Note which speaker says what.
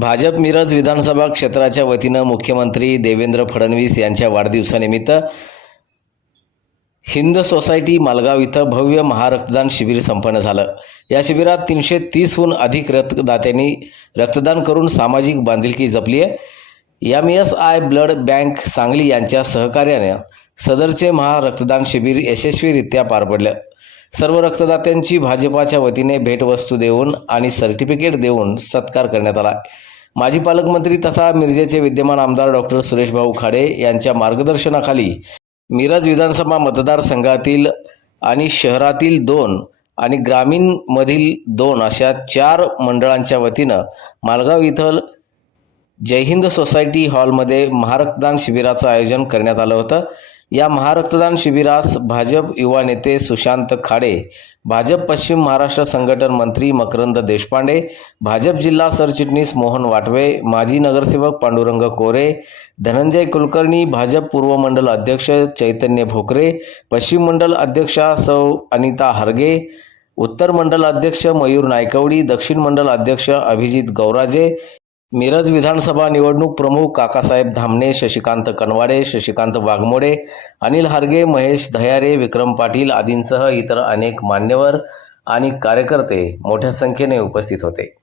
Speaker 1: भाजप मिरज विधानसभा क्षेत्राच्या वतीनं मुख्यमंत्री देवेंद्र फडणवीस यांच्या वाढदिवसानिमित्त हिंद सोसायटी मालगाव इथं भव्य महारक्तदान शिबिर संपन्न झालं. या शिबिरात तीनशे तीसहून अधिक रक्तदात्यांनी रक्तदान करून सामाजिक बांधिलकी जपली आहे. M S I blood bank Sangli यांच्या सहकार्याने सदरचे महारक्तदान शिबिर यशस्वीरित्या पार पडलं. सर्व रक्तदात्यांची भाजपाच्या वतीने भेटवस्तू देऊन आणि सर्टिफिकेट देऊन सत्कार करण्यात आला. माजी पालकमंत्री तथा मिरजेचे विद्यमान आमदार डॉक्टर सुरेशभाऊ खाडे यांच्या मार्गदर्शनाखाली मिरज विधानसभा मतदारसंघातील आणि शहरातील दोन आणि ग्रामीणमधील दोन अशा चार मंडळांच्या वतीनं मालगाव इथं जय हिंद सोसायटी हॉलमध्ये महारक्तदान शिबिराचं आयोजन करण्यात आलं होतं. या महारक्तदान शिबिरास भाजप युवा नेते सुशांत खाडे भाजप पश्चिम महाराष्ट्र संघटन मंत्री मकरंद देशपांडे भाजप जिल्हा सरचिटणीस मोहन वाटवे माजी नगरसेवक पांडुरंग कोरे धनंजय कुलकर्णी भाजप पूर्व मंडल अध्यक्ष चैतन्य भोकरे पश्चिम मंडल अध्यक्षा सौ अनिता हरगे उत्तर मंडल अध्यक्ष मयूर नायकवडी दक्षिण मंडल अध्यक्ष अभिजित गौराजे मिरज विधानसभा निवडणूक प्रमुख काकासाहेब धामणे शशिकांत कनवाडे शशिकांत वाघमोडे अनिल हार्गे महेश धयारे विक्रम पाटील आदींसह इतर अनेक मान्यवर आणि कार्यकर्ते मोठ्या संख्येने उपस्थित होते.